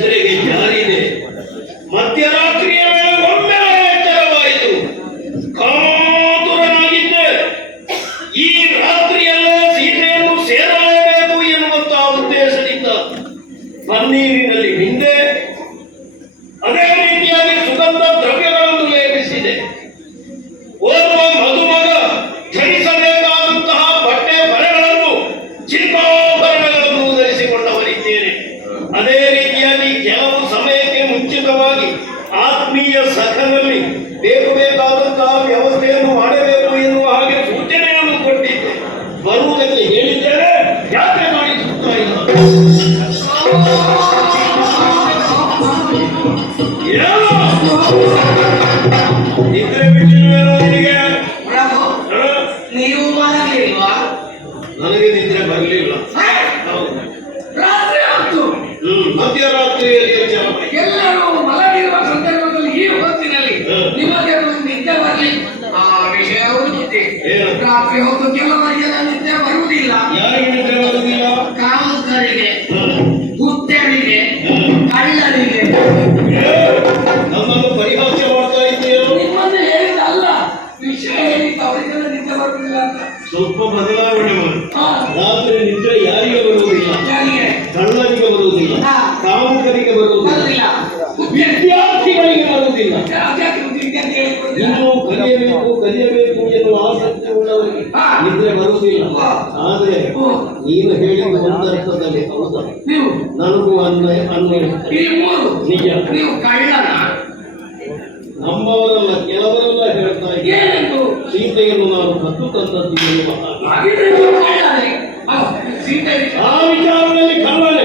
ನಿದ್ರೆಗೆ ಜಾರಿದೆ. ಮಧ್ಯರಾತ್ರಿಯ ವೇಳೆ ಒಮ್ಮೆ ಎಚ್ಚರವಾಯಿತು. ಕಾತುರನಾಗಿದ್ದೆ. ಈ ರಾತ್ರಿಯಲ್ಲೇ ಸೀತೆಯನ್ನು ಸೇರಲೇಬೇಕು ಎನ್ನುವಂತಹ ಉದ್ದೇಶದಿಂದ ಪನ್ನೀರಿನಲ್ಲಿ ಮಿಂದೆ, ಅದೇ ರೀತಿಯಾಗಿ ಸುಗಂಧ ದ್ರವ್ಯಗಳನ್ನು ಲೇಪಿಸಿದೆ. ಓರ್ವ ಮದುಮಗ ಧರಿಸಬೇಕಾದಂತಹ ಬಟ್ಟೆ ಬಳೆಗಳನ್ನು, ಚಿನ್ನಾಭರಣಗಳನ್ನು ಧರಿಸಿಕೊಂಡವರಿದ್ದೇನೆ. ಅದೇ ರೀತಿಯಾಗಿ ಕೆಲವು ಸಮಯಕ್ಕೆ ಮುಂಚಿತವಾಗಿ ಆತ್ಮೀಯ ಸಖನಲ್ಲಿ ಬೇಕಾದಂತಹ ವ್ಯವಸ್ಥೆಯನ್ನು ಮಾಡಬೇಕು ಎನ್ನುವ ಹಾಗೆ ಸೂಚನೆಯನ್ನು ಕೊಟ್ಟಿದ್ದೆ. ಬರುವುದಕ್ಕೆ ಹೇಳಿದ್ದೇನೆ, ಯಾಕೆ ಮಾಡಿ ಸುತ್ತಾ ಇಲ್ಲ? ನಿದ್ರೆ ಬಿಟ್ಟಿಲ್ವೇನೋ ನಿನಗೆ? ನೀವು ಮಲಗಲಿಲ್ವಾ? ನನಗೆ ನಿದ್ರೆ ಬರಲಿಲ್ಲ. ರಾತ್ರಿ ಆಯ್ತು. ಮಧ್ಯರಾತ್ರಿಯಲ್ಲಿ ಎಲ್ಲರೂ ಮಲಗಿರುವ ಸಂದರ್ಭದಲ್ಲಿ ಈ ಹೊತ್ತಿನಲ್ಲಿ ನಿಮಗೆ ನಿದ್ದೆ ಬರಲಿ. ಆ ವಿಷಯ ಗೊತ್ತೇ. ರಾತ್ರಿ ಹೊತ್ತು ಕೆಲವರಿಗೆಲ್ಲ ನಿದ್ದೆ ಬರುವುದಿಲ್ಲ. ಯಾರಿಗೆ ನಿದ್ರೆ ಬರುವುದಿಲ್ಲ? ಕಾಮುಕರಿಗೆ, ಹುದ್ದೆಗಳಿಗೆ, ಕಳ್ಳರಿಗೆ. ನಮ್ಮನ್ನು ಪರಿಹಾಸ್ಯ ಮಾಡ್ತಾ ಇದ್ದೀಯೋ? ನಿಮ್ಮನ್ನು ಹೇಳಿದಲ್ಲ, ವಿಷಯ ಹೇಳಿದ್ದು ಅವರಿಗೆಲ್ಲ ನಿದ್ದೆ ಬರುವುದಿಲ್ಲ ಅಂತ. ಸ್ವಲ್ಪ ಬದಲಾವಣೆ ಮಾಡಿ. ರಾತ್ರಿ ನಿದ್ರೆ ಯಾರಿಗೆ ಬರುವುದಿಲ್ಲ? ಕಳ್ಳರಿಗೆ ಬರುವುದಿಲ್ಲ, ಕಾಮುಕರಿಗೆ ಬರುವುದಿಲ್ಲ, ವಿದ್ಯಾರ್ಥಿಗಳಿಗೆ ಬರುವುದಿಲ್ಲ. ಇನ್ನು ಕಲಿಯಬೇಕು ಎನ್ನುವ ಆಸಕ್ತಿ ಉಳ್ಳವರಿಗೆ ನಿದ್ರೆ ಬರುವುದಿಲ್ಲ. ಆದರೆ ನೀನು ಹೇಳಿದ ಒಂದರ್ಥದಲ್ಲಿ ಹೌದಾ? ನನಗೂ ಅನ್ವಯ ನಿಜ. ನಮ್ಮವರೆಲ್ಲ ಕೆಲವರೆಲ್ಲ ಹೇಳ್ತಾ ಇದ್ದಾರೆ, ಸೀತೆಯನ್ನು ನಾನು ಕತ್ತು ತಂದದ್ದು ಎನ್ನುವ ಆ ವಿಚಾರದಲ್ಲಿ ಕಳ್ಳನೆ.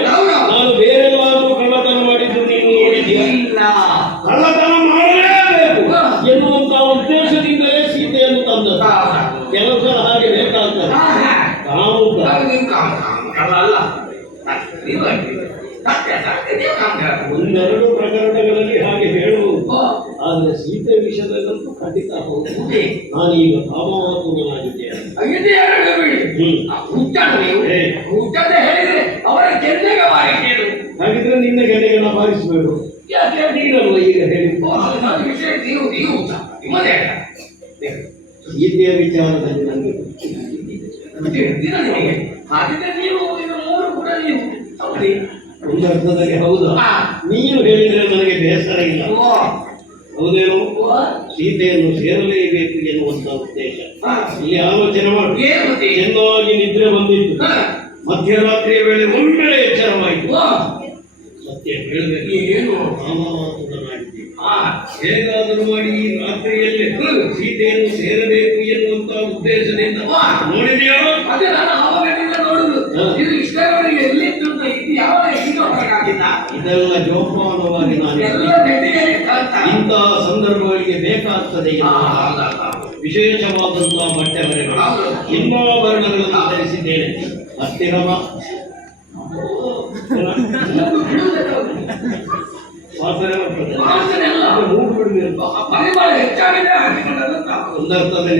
ನಾನು ಬೇರೆಲ್ಲಾದ್ರೂ ಕಳ್ಳತನ ಮಾಡಿದ್ದು ನೀನು ನೋಡಿದ್ದೀಯ? ಕಳ್ಳತನ ಮಾಡಲೇಬೇಕು ಎನ್ನುವಂತಹ ಉದ್ದೇಶದಿಂದಲೇ ಸೀತೆಯನ್ನು ತಂದದ್ದು. ಕೆಲವು ಸಲ ಹಾಗೆ ಬೇಕಾಗ್ತದೆ. ಒಂದೆರಡು ಪ್ರಕರಣಗಳಲ್ಲಿ ಹಾಗೆ ಹೇಳುವುದು. ಆದರೆ ಸೀತೆ ವಿಷಯದಲ್ಲಂತೂ ಖಂಡಿತ ಹೌದು. ನಾನೀಗ ಕಾಮವಾತುಗಳಾಗಿದ್ದೇನೆ. ಹಾಗಿದ್ರೆ ನಿನ್ನ ಗೆಳೆಯನ್ನ ಬಾರಿಸಬೇಡು. ಯಾಕೆ ನೀನಲ್ವ ಈಗ ಹೇಳಿ? ಸೀತೆಯ ವಿಚಾರದಲ್ಲಿ ನನಗೆ ಒಂದು ಅರ್ಥದಲ್ಲಿ ಹೌದಾ? ನೀನು ಹೇಳಿದ್ರೆ ನನಗೆ ಬೇಸರ ಇಲ್ಲ. ಹೌದೇನು? ಸೀತೆಯನ್ನು ಸೇರಲೇಬೇಕು ಎನ್ನುವಂತ ಉದ್ದೇಶ ಇಲ್ಲಿ ಆಲೋಚನೆ ಮಾಡಿ. ಚೆನ್ನಾಗಿ ನಿದ್ರೆ ಬಂದಿತ್ತು. ಮಧ್ಯರಾತ್ರಿಯ ವೇಳೆ ಒಮ್ಮೆ ಎಚ್ಚರವಾಯಿತು. ಸತ್ಯ ಹೇಳಬೇಕು, ಏನು ಕಾಮವಾತುಗಳಾಗಿದ್ದೀವಿ. ಹೇಗಾದರೂ ಮಾಡಿ ಈ ರಾತ್ರಿಯಲ್ಲಿ ಸೀತೆಯನ್ನು ಸೇರಬೇಕು ಎನ್ನುವಂತ ಉದ್ದೇಶದಿಂದ ನೋಡಿದೆಯಾ? ಇದೆಲ್ಲ ಜೋಪಾನವಾಗಿ ನಾನು ಇಂತಹ ಸಂದರ್ಭಗಳಿಗೆ ಬೇಕಾಗ್ತದೆ. ವಿಶೇಷವಾದಂತಹ ಬಟ್ಟೆ ಬರೆಗಳು, ಚಿನ್ನಾಭರಣಗಳನ್ನು ಧರಿಸಿದ್ದೇನೆ. ಹತ್ತಿರವ ಸಂದರ್ಭದಲ್ಲಿ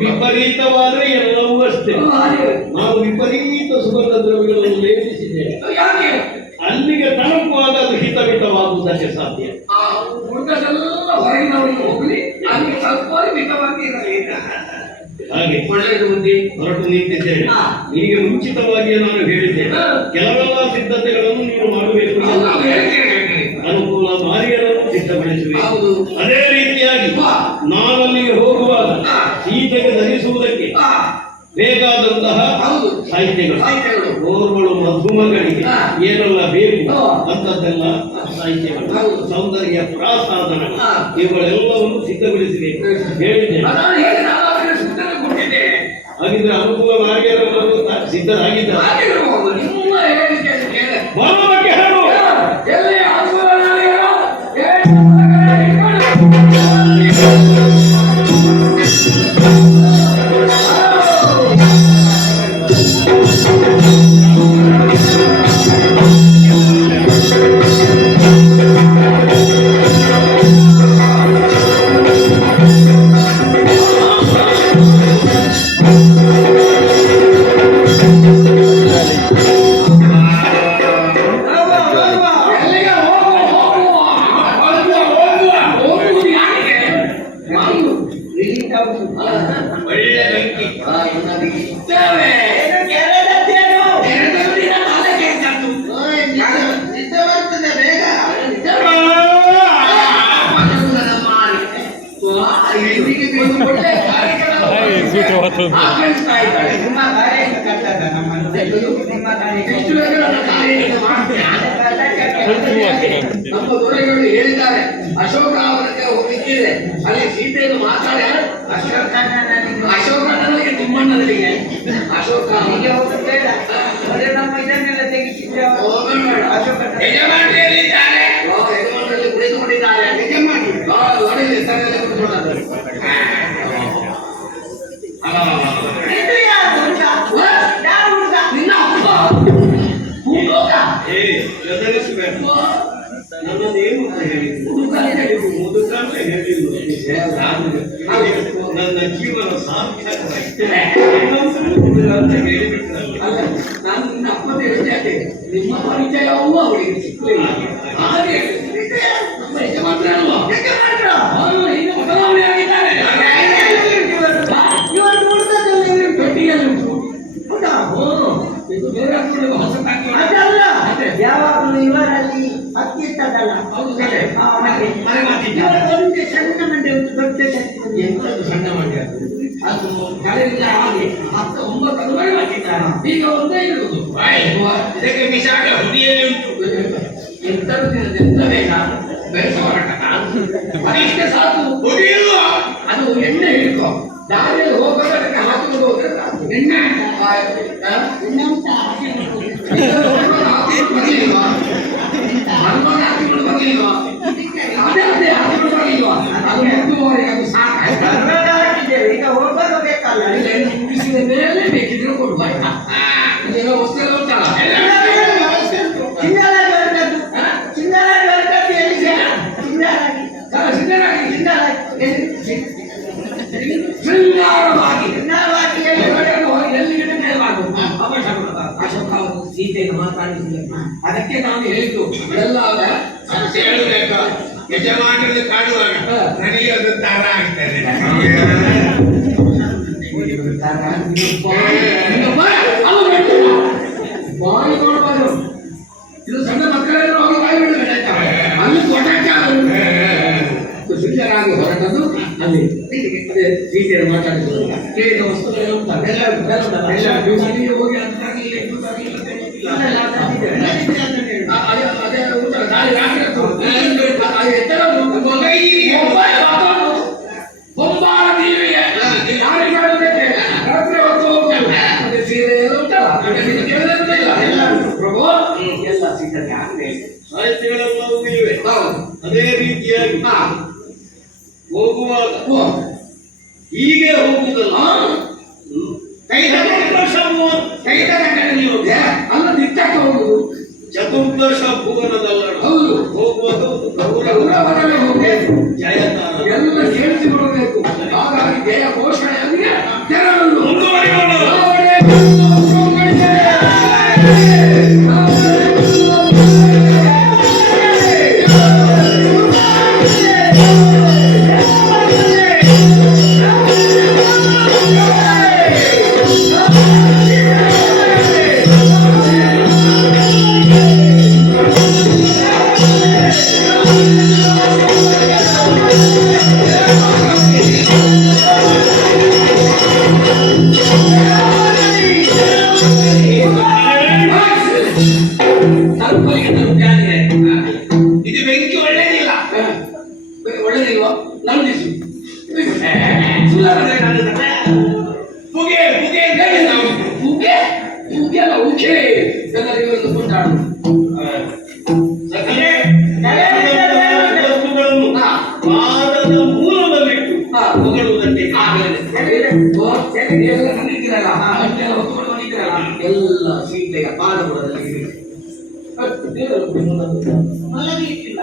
ವಿಪರೀತವಾದರೆ ಎಲ್ಲವೂ ಅಷ್ಟೇ. ನಾವು ವಿಪರೀತ ಸುಗಂಧ ದ್ರವ್ಯಗಳನ್ನು ಲೇಪಿಸಿದ್ದೇವೆ. ಅಲ್ಲಿಗೆ ತಲುಪುವಾಗ ಅದು ಹಿತಮಿತವಾಗುವುದಕ್ಕೆ ಸಾಧ್ಯ. ಹಾಗೆ ಹೊರಟು ನಿಂತಿದ್ದೇನೆ. ನಿನಗೆ ಮುಂಚಿತವಾಗಿಯೇ ನಾನು ಹೇಳಿದ್ದೇನೆ, ಕೆಲವೆಲ್ಲ ಸಿದ್ಧತೆಗಳನ್ನು ನೀನು ಮಾಡಬೇಕು. ಅನುಕೂಲ ಮಾರಿಯರನ್ನು ಸಿದ್ಧಪಡಿಸಬೇಕು. ಅದೇ ರೀತಿಯಾಗಿ ನಾನಲ್ಲಿಗೆ ಹೋಗುವಾಗ ಸೀತೆಗೆ ಧರಿಸುವುದಕ್ಕೆ ಬೇಕಾದಂತಹ ಸಾಹಿತ್ಯಗಳು, ಓರ್ಗಳು ಮಧುಮಗಳಿಗೆ ಏನೆಲ್ಲ ಬೇಕು ಅಂತದ್ದೆಲ್ಲ ಸಾಹಿತ್ಯಗಳು, ಸೌಂದರ್ಯ ಪ್ರಾಸಾಧನಗಳು, ಇವುಗಳೆಲ್ಲವನ್ನು ಸಿದ್ಧಗೊಳಿಸಬೇಕು ಹೇಳಿದ್ದೇನೆ. ಹಾಗಿದ್ರೆ ಅನುಕೂಲ ಮಾರ್ಗವನ್ನು ಸಿದ್ಧರಾಗಿದ್ದಾರೆ. ಬರೋದಕ್ಕೆ ಹೇಳು. Dale. ಒಂದು ಒಳ್ಳೆ ಕಾರ್ಯಕ್ರಮ ಆಚರಿಸ್ತಾ ಇದ್ದಾರೆ. ನಿಮ್ಮ ಕಾರ್ಯ ಕಟ್ಟದ ನಿಮ್ಮ ಕಾರ್ಯ ಎಷ್ಟು ಬೇಗ ನನ್ನ ಕಾರ್ಯ ಮಾಡ್ತೇನೆ. ನಮ್ಮ ದೊರೆಗಳು ಹೇಳಿದ್ದಾರೆ ಅಶೋಕರಾವರಿಗೆ ಹೋಗ್ಲಿಕ್ಕಿದೆ, ಅಲ್ಲಿ ಸೀತೆಯನ್ನು ಮಾತಾಡಿ ಅಶೋಕನಿಗೆ ತಿಮ್ಮಣ್ಣನಿಗೆ ಅಶೋಕ ಬೇಡ ನಮ್ಮ ಇದನ್ನೆಲ್ಲ ತೆಗಿಸಿದ್ರೆ ಯಜಮಾನಿಯಲ್ಲಿದ್ದಾರೆ, ಯಜಮಾನರಲ್ಲಿ ಕುಳಿತುಕೊಂಡಿದ್ದಾರೆ. ಯಜಮಾನಿ ಒಡೆಯ ಹೆಸರಲ್ಲಿ ಕುಳಿತುಕೊಂಡದ್ದು. ನಿನ್ನ ಅಪ್ಪ ಹುಡುಗ ಏ ಗದರಿಸಬೇಕು. ನನ್ನದೇನು ಅಂತ ಹೇಳಿದ್ದು ಮುದುಕ ಅಂತ ಹೇಳಿದ್ದು ನನ್ನ ಜೀವನ ಸಾರ್ಥಕವಾಯಿತು ಅಂತ ಹೇಳಿಬಿಟ್ರಲ್ಲ. ಅಲ್ಲ, ನಾನು ನಿನ್ನ ಅಪ್ಪನ ಹೇಳಿದೆ, ನಿಮ್ಮ ಪರಿಚಯವೂ ಅವಳಿಗೆ ಸಿಕ್ಕಲಿಲ್ಲ. ಹಾಗೆ ನಮ್ಮ ಯಜಮಾನ್ರೆ ಅಲ್ವಾ? ಅವರು ಈಗ ಬದಲಾವಣೆ ಆಗಿದ್ದಾರೆ. ಪೆಟ್ಟಿಗೆಯಲ್ಲಿ ಉಂಟು. ಹೌದಾ? ಇದು ಬೇರೆ ಹಾಕೊಂಡು ಹೊಸತಾಗಿ ಅದಲ್ಲ ಯಾವಾಗಲೂ ಇವರಲ್ಲಿ ಅತ್ಯುತ್ತದಲ್ಲ. ಹೌದು ಕಡೆ. ಮನೆ ಮಾತಿದ್ದ ಒಂದು ಸಣ್ಣ ಮಂಡೆ ಒಂದು ದೊಡ್ಡ ಶಕ್ತಿ. ಎಂತದ್ದು ಸಣ್ಣ ಮಂಡ್ಯ ಅದು ಕಳೆಯಿಂದ ಹಾಗೆ 10, 9 ಮನೆ ಮಾತಿದ್ದಾರೆ. ಈಗ ಒಂದೇ ಇರುವುದು. ಇದಕ್ಕೆ ವಿಶಾಲ ಹುಡಿಯಲ್ಲಿ ಉಂಟು. ಎಂತದ್ದು ಎಂತ ಬೇಕಾ ಬೆಳೆಸೋಣ ಅದಿಷ್ಟೇ ಸಾಕು. ಹುಡಿಯಲ್ಲ ಅದು ಎಣ್ಣೆ ಹಿಡ್ಕೊ. ದಾರಿಯಲ್ಲಿ ಹೋಗೋದು ಅದಕ್ಕೆ ಹಾಕಿಕೊಂಡು ಹೋದ್ರೆ ಸಾಕು. ಎಣ್ಣೆ ಬರ್ಲಿಲ್ವಾ? ಹನುಮಾನ ಹಾಕಿಕೊಂಡು ಬರ್ಲಿಲ್ವಾ? ಅದೇ ಅದೇ ಹಾಕಿಕೊಂಡು ಬರ್ಲಿಲ್ವಾ? ಅದು ಮುಟ್ಟುವವರೆಗೆ ಅದು ಸಾಕಾಯ್ತು. ಹಾಕಿದ್ದೇವೆ, ಈಗ ಹೋಗೋದು ಬೇಕಲ್ಲ. ಎಣ್ಣೆ ಮುಗಿಸಿದ ಮೇಲೆ ಬೇಕಿದ್ರೆ ಕೊಡುವ. ಇದೆಲ್ಲ ವಸ್ತು ಉಂಟಲ್ಲ ಚಿನ್ನರಾಗಿ ಹೊರಟದ್ದು ಚಿನ್ನರಾಗಿ ಹೊರಟದ್ದು ಎಲ್ಲಿ ಚಿನ್ನರಾಗಿ ಶೃಂಗಾರವಾಗಿ ಚಿನ್ನವಾಗಿ ಎಲ್ಲಿಗೆ ಅಶೋಕ ಸೀತೆಯನ್ನು ಮಾತಾಡಿಸಿದ. ಅದಕ್ಕೆ ನಾನು ಹೇಳಿದ್ದು ಎಲ್ಲ ಸಮಸ್ಯೆ ಹೇಳಬೇಕು. ಯಜಮಾನರನ್ನು ಕಾಡುವಾಗ ನನಗೆ ಅದು ತರ ಆಗ್ತದೆ. ಬಾಯಿ ನೋಡಬಾರ್ದು. ಇದು ಸಣ್ಣ ಮಕ್ಕಳೆಲ್ಲರೂ ಹೋಗಿ ಬಾಯಿ ಬಿಡಬೇಡ ಆಯ್ತಾ? ಅಲ್ಲಿ ಸುಂದರಾಗಿ ಹೊರಟದ್ದು ಅಲ್ಲಿ ಅದೇ ಸೀತೆಯನ್ನು ಮಾತಾಡಿಸುವುದು. ಕೇಳಿದ ವಸ್ತುಗಳೆಲ್ಲ ಉಂಟಲ್ಲ, ಎಲ್ಲ ಅಲ್ಲಿಗೆ ಹೋಗಿ ಅಂತಾಗಲಿಲ್ಲ ಇಂತಾಗಲಿಲ್ಲ ಅದೇ ಉಂಟಲ್ಲ ದಾರಿ ರಾತ್ರಿ ಬೊಂಬಾರ ದೇವಿಗೆ ಯಾರಿಗೆ ಹೇಳಬೇಕು? ರಾತ್ರಿ ಹೊತ್ತು ಹೋಗ್ತೇವೆ. ಅದೇ ಸೀರೆ ಎಲ್ಲ ಉಂಟಲ್ಲ ಕೇಳಿದಂತೆ ಇಲ್ಲ. ಎಲ್ಲ ಪ್ರಭು ಎಲ್ಲ ಸಿದ್ಧತೆ ಆಗಬೇಕು. ಸಾಹಿತ್ಯಗಳೆಲ್ಲವೂ ಇವೆ. ಹೌದು. ಅದೇ ರೀತಿಯಾಗಿ ಹೋಗುವಾಗ ಹೀಗೆ ಹೋಗುವುದಲ್ಲ, ಅಲ್ಲ ನಿತ್ಯಕ್ಕೆ ಹೋಗುದು. ಚತುರ್ದಶ ಭುವನದವರ ಹೌದು. ಹೋಗುವಾಗ ಒಂದು ಗೌರವದಲ್ಲಿ ಹೋಗಿ ಜಯತಾನ ಎಲ್ಲ ಕೇಳಿಸಿಕೊಳ್ಳಬೇಕು. ಹಾಗಾಗಿ ಜಯ ಘೋಷಣೆಯೊಂದಿಗೆ ತೆರಳಲು ಮುಂದುವರಿಯೋಣ. ಇದು ಬೆಂಕಿ ಒಳ್ಳೇದಿಲ್ಲ. ಒಳ್ಳೆದಿಲ್ವಾ? ನಂದಿಸು ಪುಗೆ ಪುಗೆ ಅಂತ ಹೇಳಿದ ಅವನು. ಉಗೆ ಉಗೆ ಅಲ್ಲ ಉಗೆ ಎಲ್ಲರಿಗೂ ಒಂದು ಕೊಂಡಾಡು. ಸಖಿಯೇ, ವಸ್ತುಗಳನ್ನು ಪಾದದ ಮೂಲದಲ್ಲಿಟ್ಟು ಹೊಗಳುವುದಕ್ಕೆ ಎಲ್ಲ ನಂದಿದ್ದೀರಲ್ಲ, ಗಂಟೆಲ್ಲ ಹೊತ್ತುಕೊಂಡು ಬಂದಿದ್ದೀರಲ್ಲ, ಎಲ್ಲ ಸೀತೆಯ ಪಾದಬುಡದಲ್ಲಿ ಇದೆ. ಮಲಗಿಟ್ಟಿಲ್ಲ.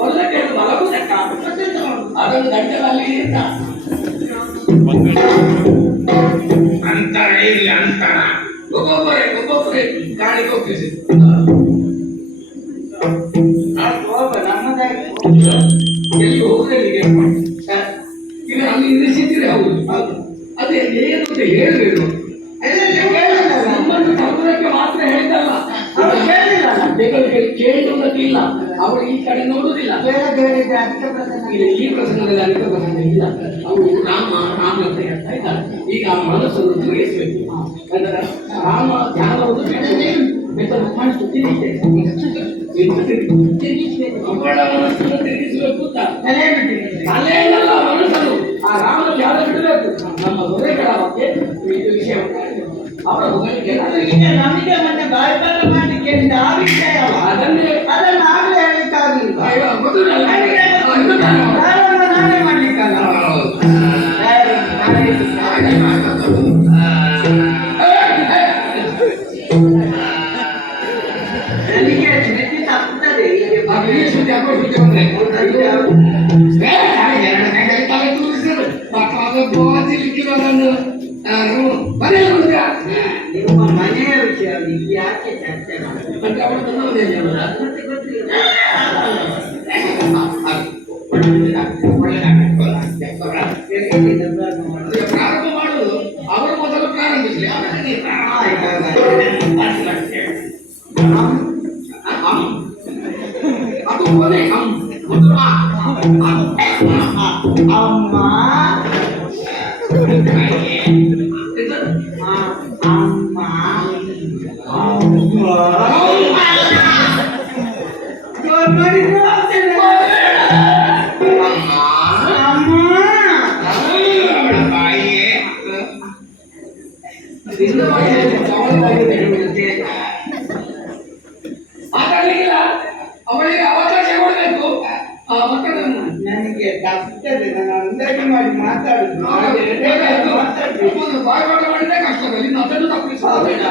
ಹೊಲಕ್ಕೆ ಮಲಗುವುದಕ್ಕ ಅದನ್ನು ಗಂಟೆಯಲ್ಲಿ ಇರ್ತ ಅಂತರ ಇಲ್ಲಿ ಅಂತರ. ಒಬ್ಬೊಬ್ಬರೇ ಗಾಳಿಗೆ ಒಪ್ಪಿಸಿ ನಮ್ಮದಾಗಿ ಎಲ್ಲಿ ಹೋಗುದಲ್ಲಿಗೆ ಈಗ ಅಲ್ಲಿ ಇರಿಸಿದ್ರೆ ಹೌದು. ಅದೇ ಏನು ಅಂತ ಹೇಳಬೇಕು. ನಮ್ಮನ್ನು ತರುವುದಕ್ಕೆ ಮಾತ್ರ ಹೇಳಿದ್ದಲ್ಲ, ಅವ್ರು ಕೇಳಿಲ್ಲ. ಕೇಳುವುದಕ್ಕೆ ಇಲ್ಲ. ಅವಳು ಈ ಕಡೆ ನೋಡುವುದಿಲ್ಲ. ಬೇರೆ ಬೇರೆ ಅದಕ್ಕೆ ಪ್ರಸನ್ನ ಇಲ್ಲ, ಈ ಪ್ರಸಂಗದಲ್ಲಿ ಅಧಿಕ ಪ್ರಸಂಗ ಇಲ್ಲ. ಅವಳು ರಾಮ ರಾಮ ಅಂತ ಹೇಳ್ತಾ ಇದ್ದಾಳೆ. ಈಗ ಆ ಮನಸ್ಸನ್ನು ತಿರುಗಿಸಬೇಕು. ರಾಮ ಧ್ಯಾನವನ್ನು ಮನಸ್ಸು ಅವಳ ಮನಸ್ಸನ್ನು ತಿರುಗಿಸಬೇಕು ಅಂತ ತಲೆಯಲ್ಲ ಮನಸ್ಸನ್ನು ಆ ರಾಮ ಧ್ಯಾನ ಬಿಡಬೇಕು. ನಮ್ಮ ದೊರೆಗಳ ಬಗ್ಗೆ ಇದು ವಿಷಯ ಅವರ ಹೊಗಳಿಕೆ ನಮಗೆ ಮತ್ತೆ ಬಾಯ್ಪಾಠ ಮಾಡಲಿಕ್ಕೆ ಆ ವಿಷಯ ಅದನ್ನೇ ಆಗಲೇ ಹೇಳಿಕ್ಕಾಗಲಿಲ್ಲ. ನಾನೇ ಮಾಡ್ಲಿಕ್ಕಲ್ಲ. ನನಗೆ ಸ್ಮೃತಿ ತಪ್ಪುತ್ತದೆ. ನಿಮ್ಮ ಮನೆಯ ವಿಷಯ ಯಾಕೆ ಚರ್ಚೆ ಪ್ರಾರಂಭ ಮಾಡುವುದು ಅವರು ಮೊದಲು ಪ್ರಾರಂಭಿಸಲಿ. ಅದು ಕೊನೆ ಅಮ್ಮ ಮಾತಾಡ್ಲಿಕ್ಕಿಲ್ಲ. ಅವಳಿಗೆ ಅವಕಾಶ ಕೊಡಬೇಕು. ನನಗೆ ತಪ್ಪುತ್ತದೆ. ನಾನು ಅಂದಾಜು ಮಾಡಿ ಮಾತಾಡುದು ಬಾಯ್ಪಾಠ ಮಾಡಿದ್ರೆ ಕಷ್ಟದಲ್ಲಿ ಅದನ್ನು ತಪ್ಪಿಸಬೇಕು.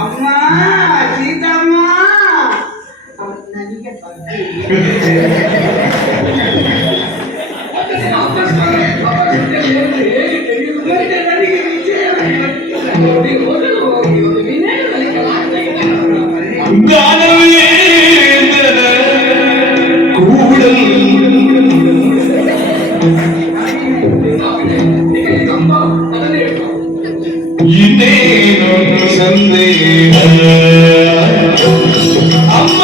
ಅಮ್ಮ ಸೀತಮ್ಮ ನನಗೆ ಇನ್ನೇನು ಸಂದೇಹ ಅಮ್ಮ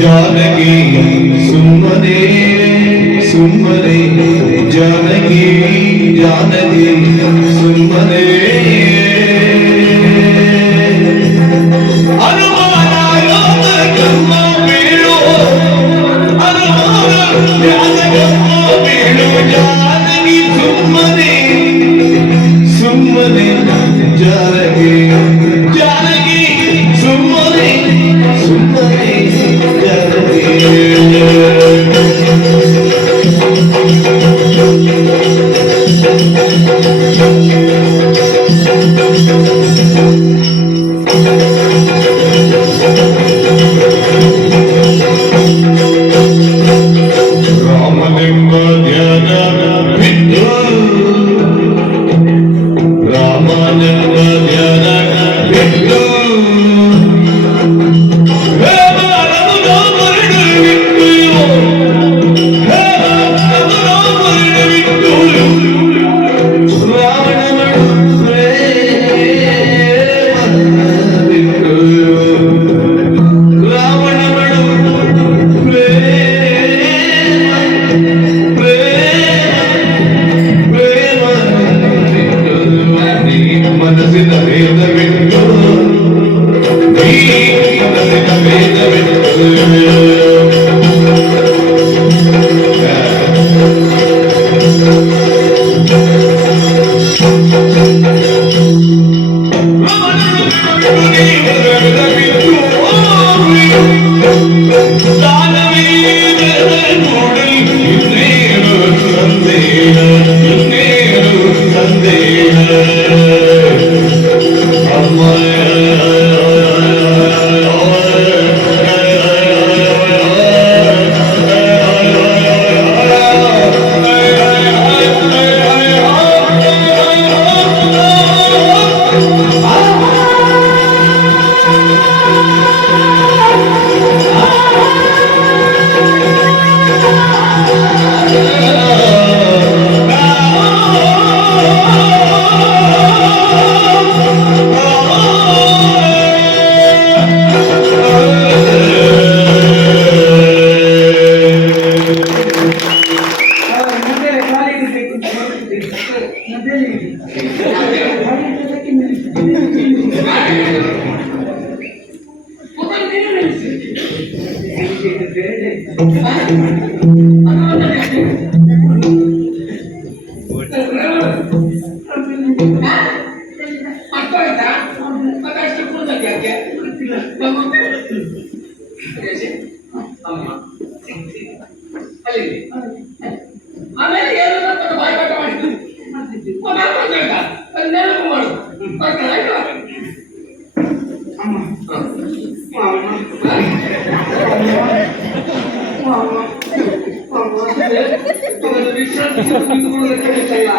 जानकी जानकी सुमने सुमने जानकी जानकी सुमने सुमने रामलिंग ध्यान बिंदु रामानंद ध्यान बिंदु रावण ಮೊದಲೇ ಕಾಲಿಗೆ ಬೇಕು ಅಂತ ಹೇಳ್ತಿದ್ದೆ. ಮೊದಲೇ ಮೊದಲು ನೀನು ನಿಲ್ಲಿಸಿ. ಬೇಡ ಅರ್ಥ ಆಯ್ತಾ? ಮತ್ತೆ ಅಷ್ಟು ಕೂದಲು ಯಾಕೆ? ಅಮ್ಮ ಅಲ್ಲಿ ಆಮೇಲೆ ಏನು ಬಾಯ್ಪಾಠ ಮಾಡಿದ್ದು ನೆನಪು ಮಾಡು. ಆಯ್ತಾ? ಅಮ್ಮ ವಿಶ್ರಾಂತಿ ತೆಗೆದುಕೊಳ್ಳಲಿಲ್ಲ.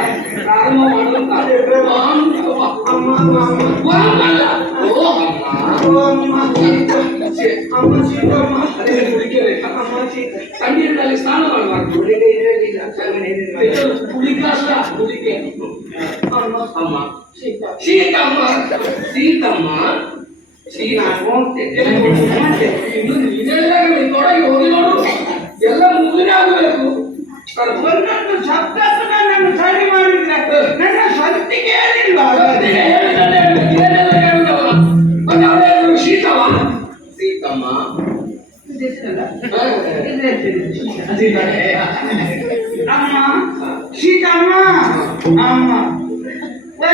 ಪ್ರಾರಂಭ ಮಾಡುವಂತ ತಣ್ಣೀರಿನಲ್ಲಿ ಸ್ನಾನ ಮಾಡಬಾರ್ದು. ಅಮ್ಮ ಸೀತಮ್ಮ ಸೀತಮ್ಮ ಇದೆಲ್ಲ ತೊಡಗಿ ಹೋಗಿ ನೋಡು. ಎಲ್ಲ ಮುಗಿನೇ ಆಗಬೇಕು. ಒಂದೊಂದು ಶಬ್ದ ನನ್ನನ್ನು ಸರಿ ಮಾಡಿದ್ರೆ ನನ್ನ ಸ್ವಂತಿಗೆ ಏನಿಲ್ವಾ? ಶೀತವ ಸೀತಮ್ಮ ಅಮ್ಮ ಸೀತಮ್ಮ ಅಮ್ಮ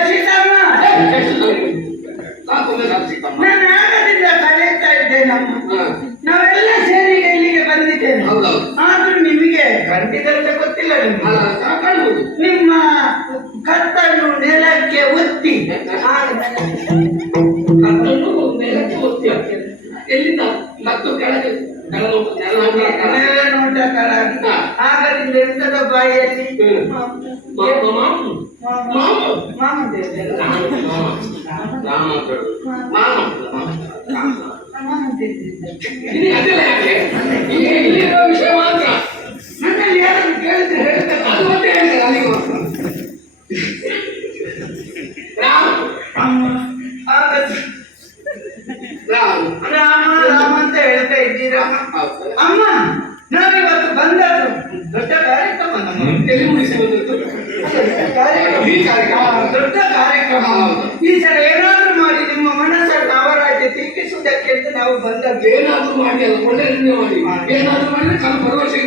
ಸೀತಮ್ಮ ನಾನು ಆಗದಿಂದ ಕರೆಯುತ್ತಾ ಇದ್ದೇನಮ್ಮ. ನಾವೆಲ್ಲ ಸೇರಿ ಇಲ್ಲಿಗೆ ಬಂದಿದ್ದೇನೆ. ಆದ್ರೂ ನಿಮಗೆ ಖಂಡಿತ ಗೊತ್ತಿಲ್ಲ. ನಿಮ್ಮ ಕತ್ತನ್ನು ನೆಲಕ್ಕೆ ಒತ್ತಿ ನೆಲಕ್ಕೆ ಒತ್ತಿ ಎಲ್ಲಿಂದ ಮತ್ತು ಕೆಳಗೆ ನೋಟ ಆಗದಿಂದ ಎಂತದ ಬಾಯಿಯಲ್ಲಿ ವಿಷಯ ಮಾತ್ರ ನನ್ನಲ್ಲಿ ಯಾರು ಕೇಳಿದ್ರೆ ಹೇಳ್ತಾರೆ. ಅದು ಮತ್ತೆ ಹೇಳ್ತಾರೆ ಅಲ್ಲಿಗೆ ರಾಮ ರಾಮ ಅಂತ ಹೇಳ್ತಾ ಇದ್ದೀರಾ? ಅಮ್ಮ ನಾವಿವತ್ತು ಬಂದದ್ದು ದೊಡ್ಡ ಕಾರ್ಯಕ್ರಮ. ಎಲ್ಲಿ ಮುಗಿಸಿ ಬಂದದ್ದು? ದೊಡ್ಡ ಕಾರ್ಯಕ್ರಮ. ಈ ಸಲ ಏನಾದ್ರೂ ಮಾಡಿ ನಿಮ್ಮ ಮನಸ್ಸನ್ನು ಅವರಾಜ್ಯ ತಿರುಗಿಸುವುದಕ್ಕೆ ಅಂತ ನಾವು ಬಂದದ್ದು. ಏನಾದ್ರೂ ಮಾಡಿ ಅಲ್ಲ ಒಳ್ಳೆ ನಿರ್ಣಯ ಮಾಡಿ. ಏನಾದ್ರೂ ಮಾಡಿದ್ರೆ ಕಾಲ ಭರವಸೆ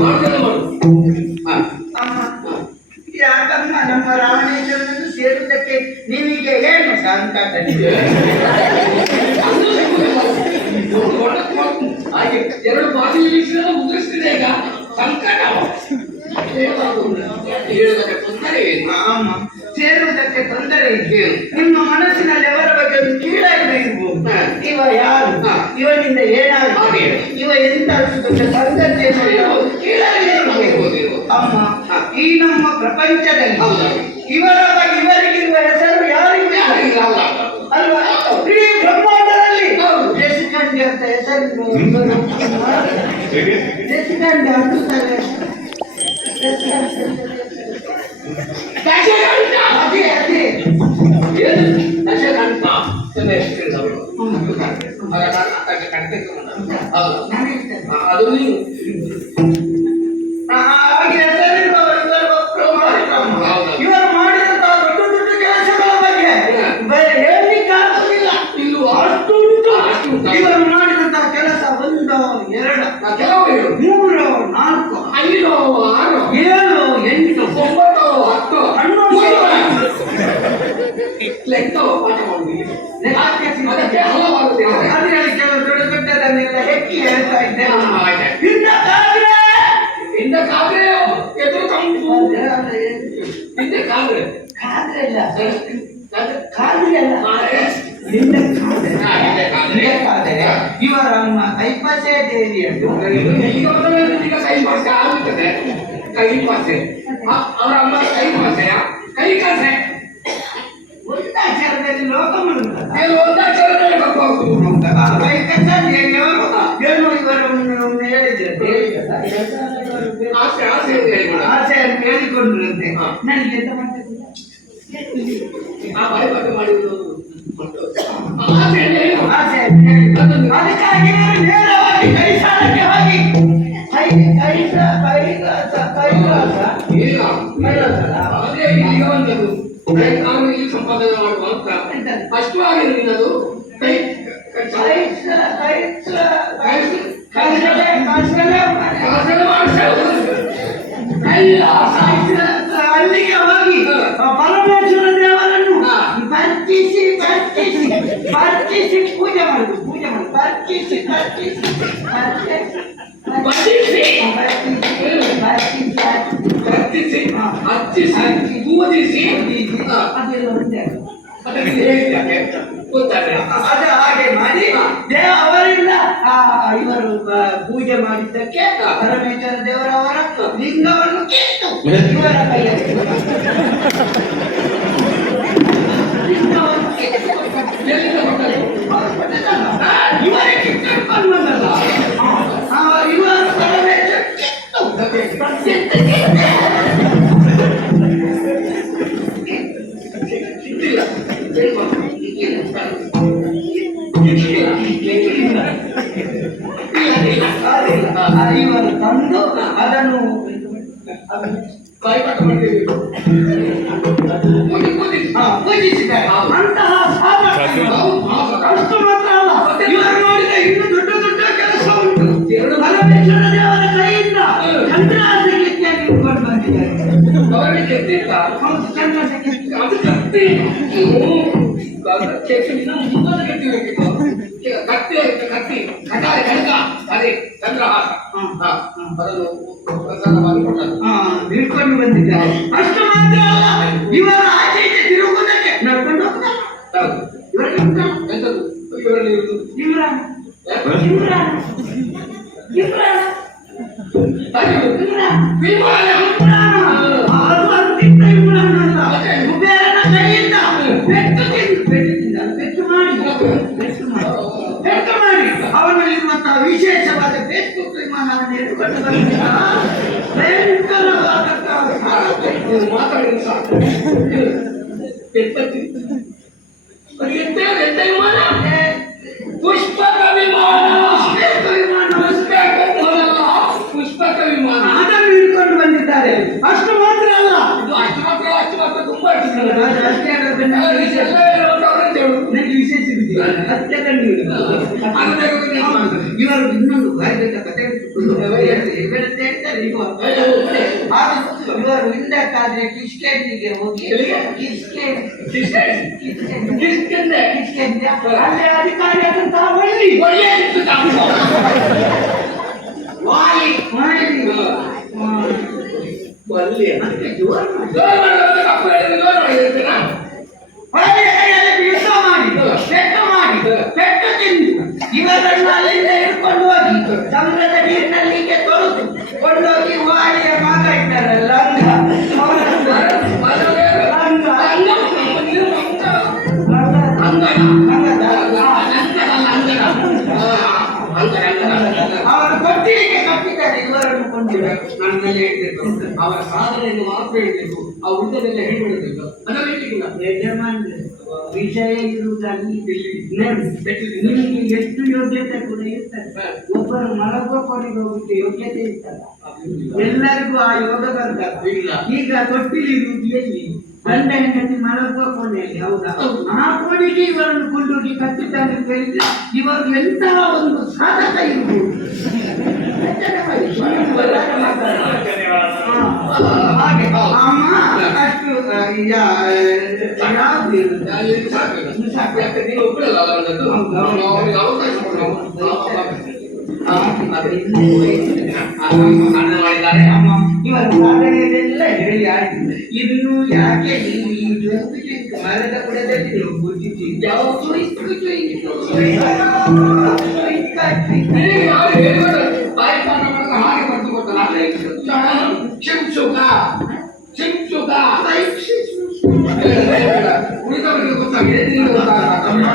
ಮಾಡೋದೆಲ್ಲ ಮಾಡು. ಅಮ್ಮ ಯಾಕಮ್ಮ ನಮ್ಮ ರಾವಣೇಶ್ವರನನ್ನು ಸೇರುವುದಕ್ಕೆ ನಿಮಗೆ ಏನು ಸಂಕಟ? ಹಾಗೆ ಎರಡು ಬಾಗಿಲು ಮುದ್ರಿಸ್ತಿದೆ ಈಗ ಸಂಕಟ. ಹೇಳುವುದಕ್ಕೆ ತೊಂದರೆ ಏನು? ಅಮ್ಮ ಸೇರುವುದಕ್ಕೆ ತೊಂದರೆ ಇದೆ. ನಿಮ್ಮ ಮನಸ್ಸಿನಲ್ಲಿ ಅವರ ಬಗ್ಗೆ ಒಂದು ಕೀಳಾಗಿ ಇರ್ಬೋದು. ಇವ ಯಾರು? ಇವನಿಂದ ಏನಾಗುತ್ತೆ? ಇವ ಎಂತ ದೊಡ್ಡ ಸಂಗತಿಯನ್ನು ಕೀಳಾಗಿ ಅಮ್ಮ. ಈ ನಮ್ಮ ಪ್ರಪಂಚದಲ್ಲಿ ಇವರಿಗಿರುವ ಹೆಸರು ಯಾರಿಗೂ ಅಲ್ವಾ? ಇಡೀ ಬ್ರಹ್ಮಾಂಡದಲ್ಲಿ ದೇಶಕಂಡಿ ಅಂತ ಹೆಸರು ದೇಶಕಂಡಿ ಅಂತಾರೆ. ಅದೇ ಅದೇ ದಶಕಂಠ ಅದು ನೀವು ಇವರು ಮಾಡಿದಂತಹ ದೊಡ್ಡ ದೊಡ್ಡ ಕೆಲಸಗಳ ಬಗ್ಗೆ ಹೇಳಲಿಕ್ಕಾಗುವುದಿಲ್ಲ. ಇಲ್ಲೂ ಅಷ್ಟು ಉಂಟು ಅಷ್ಟು ಉಂಟು. ಇವರು ಮಾಡಿದಂತಹ ಕೆಲಸ 1 2 ಕೆಲವು 3 4 5 6 7 8 9 10 11 ಲೆಕ್ಕ ಪಾಠ ಮಾಡಿ ಕಾಸಲ್ಲ ಕಾಲಿಲ್ಲ ನಿನ್ನ ಕಾದರೆ ಇವರಮ್ಮ ಕೈಪಾಸೆ ದೇವಿಯದ್ದು ಈಗ ಮೊದಲನೇ ಈಗ ಕೈ ಪಾಸೆ ಆಗುತ್ತದೆ. ಕೈ ಪಾಸೆ ಅವರ ಅಮ್ಮ ಕೈ ಪಾಸೆಯ ಕೈ ಕಾಸೆ ಒಂದಾಚಾರದಲ್ಲಿ ಲೋಕ ಮಾಡುತ್ತಲ್ಲ ಏನು ಒಂದಾಚಾರದಲ್ಲಿ ಬರ್ಬೋದು. ಕೈ ಕಸಲ್ಲಿ ಅವರು ಏನು ಇವರನ್ನು ಹೇಳಿದ್ರೆ ಆಸೆ ಆಸೆ ಇದೆ ಇವಳ. ಆಸೆಯನ್ನು ಹೇಳಿಕೊಂಡ್ರಂತೆ ನನಗೆ ಎಂತ ಮಾಡ್ತಿದ್ದಿಲ್ಲ ಆ ಬಾಯಿಪಾಠ ಮಾಡಿದ್ದು ಆಸೆಯಲ್ಲಿ ಏನು? ಆಸೆಯನ್ನು ಹೇಳಿದ್ದು ಅದಕ್ಕಾಗಿ ಇವರು ನೇರವಾಗಿ ಕೈ ಸಾಲಕ್ಕೆ ಹೋಗಿ ಕೈಲಾಸ ಇಲ್ಲ ಅದೇ ಈಗ ಬಂದದ್ದು ನಾನು ಇಲ್ಲಿ ಸಂಪಾದನೆ ಮಾಡುವ ಅಂತ ಅಷ್ಟು ಆಗಿದೆ ನಿನ್ನದು. ಕೈ ಅಲ್ಲಿಗೆ ಹೋಗಿ ಪರಮೇಶ್ವರ ದೇವರನ್ನು ಭರ್ತಿಸಿ ಪೂಜೆ ಮಾಡುದು ಭರ್ತಿಸಿ ಅರ್ಚಿಸಿ ಪೂಜಿಸಿ ಅದೆಲ್ಲ ಒಂದೇ ಅದಕ್ಕೆ ಹೇಳಿದ್ದೆ ಗೊತ್ತಾದ್ರೆ ಅದು ಹಾಗೆ ಮಾಡಿ ಅವರಿಂದ ಇವರು ಪೂಜೆ ಮಾಡಿದ್ದಕ್ಕೆ ಪರಮೇಶ್ವರ ದೇವರವರ ಲಿಂಗವನ್ನು ಕಿತ್ತು ಇವರ ಕೈಯಲ್ಲಿ ಲಿಂಗವನ್ನು ಕಿತ್ತು ಎಲ್ಲಿಂದ ಕೊಟ್ಟದ್ದು? ಇವರೇ ಕಿತ್ತುಕೊಂಡು ಬಂದಲ್ಲ ಇವರು ಪರಮೇಶ್ವರ ಕಿತ್ತು ಸಿಕ್ಕಿಲ್ಲ ಇವರು ತಂದು ಅದನ್ನು ಬಾಯಿಪಾಠ ಮಾಡಿದ್ದೇವೆ ಪೂಜಿಸಿದ್ದಾರೆ ಅಂತಹ ಸಾಧಕ ಅಷ್ಟು ಮಾತ್ರ ಅಲ್ಲ ಇವರು ನೋಡಿದ ಇನ್ನು ದೊಡ್ಡ ದೊಡ್ಡ ಕೆಲಸ ಉಂಟು ಪರಮೇಶ್ವರ ದೇವರ ಕೈಯಿಂದ ಚಂದ್ರಾಸಕ್ಕೆ ಇಟ್ಕೊಂಡು ಬಂದಿದ್ದಾರೆ ಅವರಿಗೆ ಕೆತ್ತಿಲ್ಲ ಹೌದು ಚಂದ್ರಾಸಕ್ಕೆ ಅದು ಕತ್ತಿ ಕತ್ತಿ ಕಟಾರೆ ಕನಕ ಅದೇ ಚಂದ್ರಹಾಸ ಅದನ್ನು ಪ್ರಸಾದ ಮಾಡಿ ಕೊಟ್ಟದ್ದು. ಇಟ್ಕೊಂಡು ಬಂದಿದ್ದಾರೆ ಅಷ್ಟು ಮಾತ್ರ ಅಲ್ಲ ಇವರ ಆಚೆ ಈಚೆ ತಿರುಗುವುದಕ್ಕೆ ನಡ್ಕೊಂಡು ಹೋಗ್ತಾರೆ ಇವರಿಗೆ ಎಂತದ್ದು ಇವರಲ್ಲಿ ಇರುವುದು ಇಮ್ರಾನ್ ವಿಮಾನ ಅದು ಅಂತಿಂತ ಇಮ್ರಾನ್ ಅಲ್ಲ ಕುಬೇರನ ಕೈಯಿಂದ ಪೆಟ್ಟು ಮಾಡಿ ಅವನಲ್ಲಿರುವಂತಹ ವಿಶೇಷವಾದ ಫೇಸ್ಬುಕ್ ವಿಮಾನವನ್ನು ಎತ್ಕೊಂಡು ಬಂದಿದ್ದ ಮಾತಾಡಿದ ಸಾಕು ಎತ್ತತ್ತಿ ಎಂತ ವಿಮಾನ ಪುಷ್ಪಕ ವಿಮಾನ ಪುಷ್ಪಕ ವಿಮಾನ ಅದನ್ನು ಹಿಡ್ಕೊಂಡು ಬಂದಿದ್ದಾರೆ ಅಷ್ಟು ಮಾತ್ರ ಅಲ್ಲ ಇದು ಅಷ್ಟು ಮಾತ್ರ ತುಂಬಾ ಅಷ್ಟೇ ನನಗೆ ವಿಶೇಷ ಅಷ್ಟೇ ಇವರು ಇನ್ನೊಂದು ಬಾಯ್ದ ಕತೆ ಹೇಳ್ತಾರೆ ಇವರು ಹಿಂದಕ್ಕಾದ್ರೆ ಕಿಷ್ಕೆಂದಿಗೆ ಹೋಗಿ ಕಿಷ್ಕೆಂದೆ ಅಲ್ಲಿ ಅಧಿಕಾರಿ ಆದಂತಹ ಒಳ್ಳಿ ಯುದ್ಧ ಮಾಡಿ ಪೆಟ್ಟು ತಿಂದು ಇವರನ್ನು ಅಲ್ಲಿಂದ ಹಿಡ್ಕೊಂಡು ಹೋಗಿ ಸಮುದ್ರದ ನೀರಿನಲ್ಲಿಗೆ ತೊಳೆದು ಕೊಂಡೋಗಿ ವಾಲಿಯ ಮಗ ಇದ್ದಾರೆ ಲಂಗ ಅವರು ಕೊಟ್ಟಿಗೆ ಕಟ್ಟಿದ್ದಾರೆ ಇವರನ್ನು ಕೊಂಡಿದ್ದಾರೆ ನನ್ನಲ್ಲಿ ಹೇಳ್ಬೇಕು ಅವರ ಸಾಧನೆಯನ್ನು ಮಾತ್ರ ಹೇಳ್ಬೇಕು ಆ ಉಳಿದದೆಲ್ಲ ಹೇಳ್ಬಿಡಬೇಕು ಅದನ್ನ ಹೇಳ್ಲಿಕ್ಕಿಲ್ಲ ಯಜಮಾನ್ರೆ ವಿಷಯ ಇರುವುದಾಗಿ ನಿಮಗೆ ಎಷ್ಟು ಯೋಗ್ಯತೆ ಕೂಡ ಇರ್ತದೆ ಒಬ್ಬರು ಮಲಗುವ ಕೊನೆಗೆ ಹೋಗ್ಲಿಕ್ಕೆ ಯೋಗ್ಯತೆ ಇರ್ತಲ್ಲ ಎಲ್ಲರಿಗೂ ಆ ಯೋಗ ಬರ್ತಲ್ಲ ಈಗ ತೊಟ್ಟಿಲಿ ಇರುವುದು ಎಲ್ಲಿ ಗಂಡ ಹೆಂಡತಿ ಮಲಗುವ ಕೋಣೆಯಲ್ಲಿ ಹೌದಾ ಆ ಕೋಣೆಗೆ ಇವರನ್ನು ಕೊಂಡೋಗಿ ಕಟ್ಟಿದ್ದಾರೆ ಅಂತ ಹೇಳಿದ್ರೆ ಇವರು ಎಂತಹ ಒಂದು ಸಾಧಕ ಇರ್ಬೋದು ಹಾಗೆ ಅಮ್ಮ ಅಷ್ಟು ಯಾವ್ದು ಸಾಕು ಯಾಕೆ ನೀನು ಒಬ್ಬಳಲ್ಲ ಅವನದ್ದು ಅವನಿಗೆ ಅವಕಾಶ ಕೊಡು ಸಾಧನೆ ಮಾಡಿದ್ದಾರೆ. ಇವರ ಸಾಧನೆಯನ್ನೆಲ್ಲ ಹೇಳಿ ಆಯ್ತು. ಇನ್ನು ಯಾಕೆ ನೀವು ಈ ಮರದ ಬುಡದಲ್ಲಿ ನೀವು ಕೂತಿದ್ದೀರಿ? ಯಾವತ್ತೂ ಇಷ್ಟು ಬಾಯಿಪಾಠ ಮಾಡಿದ್ರೆ ಹಾಗೆ ಬರ್ತು ಕೊಡ್ತಾರೆ. ಅಲ್ಲೇ ಶಿಕ್ಷುಕ ಶಿಕ್ಷುಕ ಉಳಿದವರಿಗೆ ಗೊತ್ತಾಗಿದೆ, ನಿಮಗೆ ಗೊತ್ತಾಗಲ್ಲ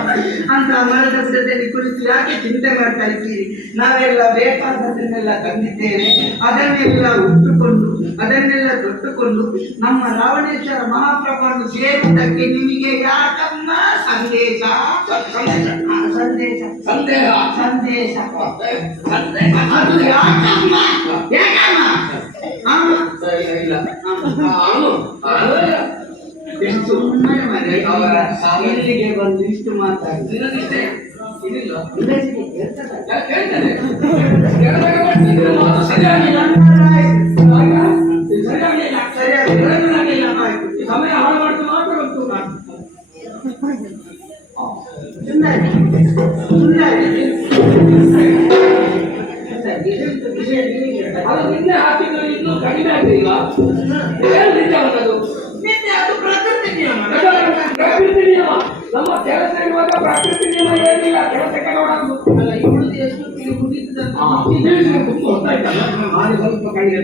ಅಂತ ಮರದ ಬುಡದಲ್ಲಿ ಕುಳಿತು ಯಾಕೆ ಚಿಂತೆ ಮಾಡ್ತಾ ಇದ್ದೀರಿ? ನಾವೆಲ್ಲ ಬೇಕಾದದ್ದನ್ನೆಲ್ಲ ತಂದಿದ್ದೇವೆ. ಅದನ್ನೆಲ್ಲ ಉಟ್ಟುಕೊಂಡು ಅದನ್ನೆಲ್ಲ ತೊಟ್ಟುಕೊಂಡು ನಮ್ಮ ರಾವಣೇಶ್ವರ ಮಹಾಪ್ರಭುವನ್ನು ಸೇರುವುದಕ್ಕೆ ನಿಮಗೆ ಯಾಕಮ್ಮ ಸಂದೇಶ ಸಂದೇಶ ಸಂದೇಶ ಸಂದೇಹ ಸಂದೇಶ ಸಂದೇಹ ಅದು ಯಾಕಮ್ಮ ಯಾಕಮ್ಮ ಇಲ್ಲ ಅವನು ಸುಮ್ಮನೆ ಮನೆ ಅವರ ಇಲ್ಲಿಗೆ ಬಂದು ಇಷ್ಟು ಮಾತಾಡಿ ನಿನಗಿಷ್ಟೇ ಇದಿಲ್ಲ ಕೇಳ್ತಾರೆ ಸರಿಯಾಗಿಲ್ಲ ಸರಿಯಾಗಿ ಸಮಯ ಹಾಳು ಮಾಡ್ತು ಮಾತ್ರ ಬಂತು. ಸುಂದರಿ ಅದು ನಿನ್ನೆ ಹಾಕಿದ್ರೆ ಇನ್ನೂ ಕಡಿಮೆ ಆಗಲಿಲ್ಲ. ಏನು ನಿಜ ಅನ್ನೋದು? ನಿನ್ನೆ ಅದು ಪ್ರಕೃತಿ ನಿಯಮ. ಪ್ರಕೃತಿ ನಿಯಮ. ನಮ್ಮ ಕೆಲಸ ಇರುವಾಗ ಪ್ರಕೃತಿ ನಿಯಮ ಏನಿಲ್ಲ, ಕೆಲಸಕ್ಕೆ ನೋಡೋದು ಅಲ್ಲ ಇವಳು ಎಷ್ಟು ಗೊತ್ತಾಯ್ತಲ್ಲ. ಹಾಗೆ ಸ್ವಲ್ಪ ಕಣ್ಣಿಗೆ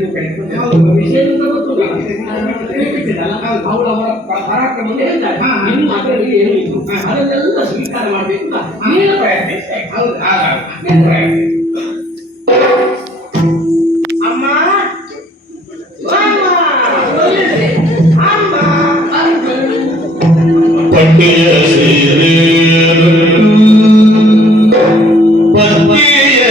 ವಿಷಯ ಗೊತ್ತು ಅವಳು ಅವರ ಪರಾಕ್ರಮ ಹೇಳ್ತಾರೆ. ನಿಮ್ಮ ಅದರಲ್ಲಿ ಏನು ಇತ್ತು ಅದನ್ನೆಲ್ಲ ಸ್ವೀಕಾರ ಮಾಡಬೇಕು. ನೀನು ಪ್ರಯತ್ನಿಸಿ. ಹೌದು ಹಾಗ ಅಮ್ಮ ಪಟ್ಟಿಯ ಸೀರೆಯರು ಪಟ್ಟಿಯ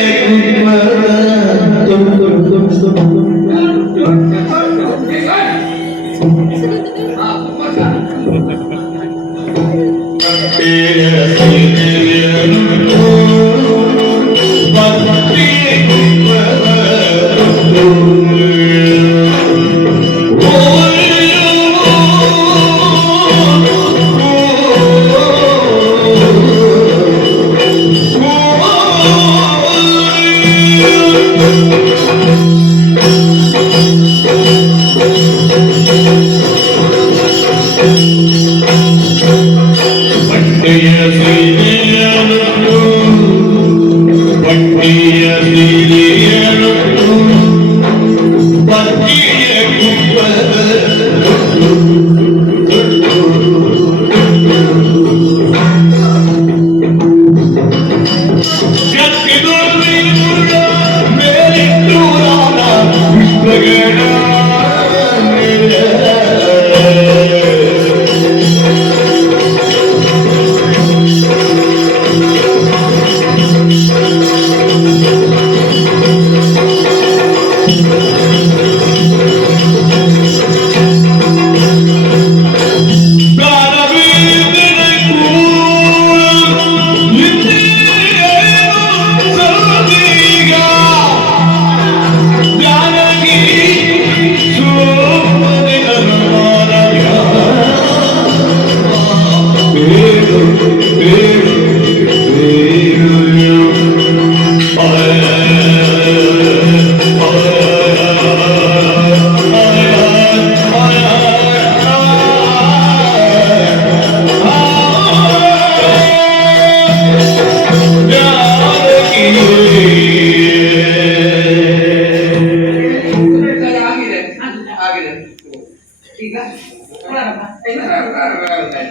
ಈಗ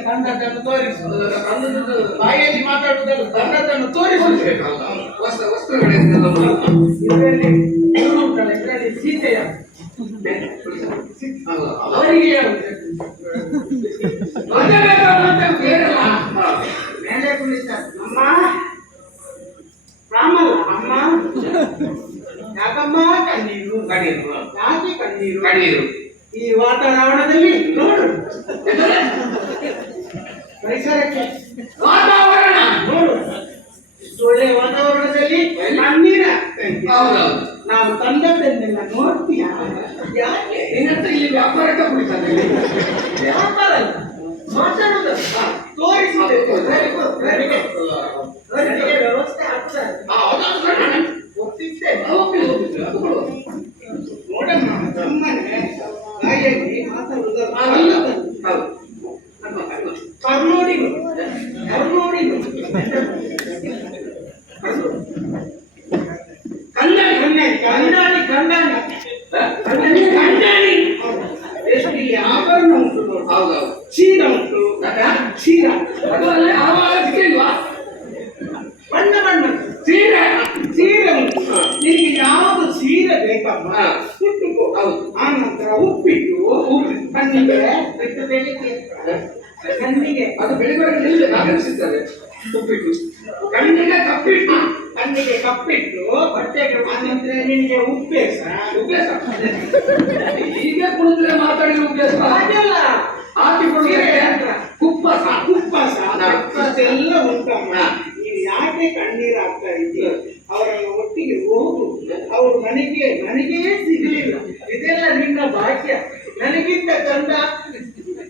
ತಂದದ್ದನ್ನು ತೋರಿಸು. ಬಾಯಲ್ಲಿ ಮಾತಾಡುವುದಲ್ಲ, ತಂದದ್ದನ್ನು ತೋರಿಸಬೇಕು. ವಸ್ತುಗಳಿಂದ ಇದರಲ್ಲಿ ಏನು ಉಂಟಲ್ಲ, ಇದರಲ್ಲಿ ಸೀತೆಯ ಅವರಿಗೆ ಮೇಲೆ ಕುಳಿತ ಅಮ್ಮ ರಾಮಲ್ಲ ಅಮ್ಮ ಯಾಕಮ್ಮ ಕಣ್ಣೀರು ಕಣ್ಣೀರು ಯಾಕೆ ಕಣ್ಣೀರು ಕಣ್ಣೀರು ಈ ವಾತಾವರಣದಲ್ಲಿ ನೋಡು ಪರಿಸರಕ್ಕೆ ವಾತಾವರಣ ನೋಡು ಇಷ್ಟು ಒಳ್ಳೆಯ ವಾತಾವರಣದಲ್ಲಿ ಕಣ್ಣೀರ ಹೌದೌದು. ನಾವು ತಂದದ್ದನ್ನೆಲ್ಲ ನೋಡ್ತೀಯ ಯಾಕೆ ನಿನ್ನತ್ರ ಇಲ್ಲಿ ವ್ಯಾಪಾರಕ್ಕೆ ಕುಳಿತಾನೆ. ವ್ಯಾಪಾರ ಅಲ್ಲ, ಮಾತಾಡೋದಲ್ಲ ತೋರಿಸಬೇಕು. ವ್ಯವಸ್ಥೆ ಆಗ್ತದೆ ನೋಡಮ್ಮ ಸುಮ್ಮನೆ ಬಾಯಲ್ಲಿ ಮಾತಾಡುವುದು ಅಲ್ಲ ಹೌದು ಕರ್ನೋಡಿಗಳು ಕಣ್ಣಾಡಿ ಎಷ್ಟು ಇಲ್ಲಿ ಆಭರಣ ಉಂಟು ನೋಡಿ. ಹೌದೌದು ಚೀರ ಉಂಟು ಚೀರ ಅದು ಅಲ್ಲೇ ಆವಾಜಕ್ಕೆ ಇಲ್ವಾ ಬಣ್ಣ ಸೀರೆ ಸೀರೆ ಉಂಟು ನಿನಗೆ ಯಾವುದು ಸೀರೆ ಬೇಕಮ್ಮ ಉಟ್ಟುಕೋ ಹೌದು ಆ ನಂತರ ಉಪ್ಪಿಟ್ಟು ಕಣ್ಣಿಗೆ ಕಣ್ಣಿಗೆ ಅದು ಬೆಳಿಗ್ಗೆ ಆಕರ್ಷಿಸ್ತದೆ ಉಪ್ಪಿಟ್ಟು ಕಣ್ಣಿಗೆ ಕಪ್ಪಿಟ್ಟು ಕಣ್ಣಿಗೆ ಕಪ್ಪಿಟ್ಟು ಬಟ್ಟೆಗೆ ಆನಂತರ ನಿನಗೆ ಉಪ್ಪೇಸ ಹೀಗೆ ಕುಳಿತರೆ ಮಾತಾಡಿದ ಉಪದೇಶ ಹಾಗೆಲ್ಲ ಹಾಕಿಕೊಳ್ಳುವುದಕ್ಕೆ ಕುಪ್ಪಸ ಎಲ್ಲ ಉಂಟಮ್ಮ ನೀನು ಯಾಕೆ ಕಣ್ಣೀರು ಆಗ್ತಾ ಇದ್ದೀಯ ಅವರನ್ನು ಒಟ್ಟಿಗೆ ಹೋಗು ಅವರು ನನಗೇ ಸಿಗಲಿಲ್ಲ ಇದೆಲ್ಲ ನಿನ್ನ ಭಾಗ್ಯ ನನಗಿಂತ ಚಂದ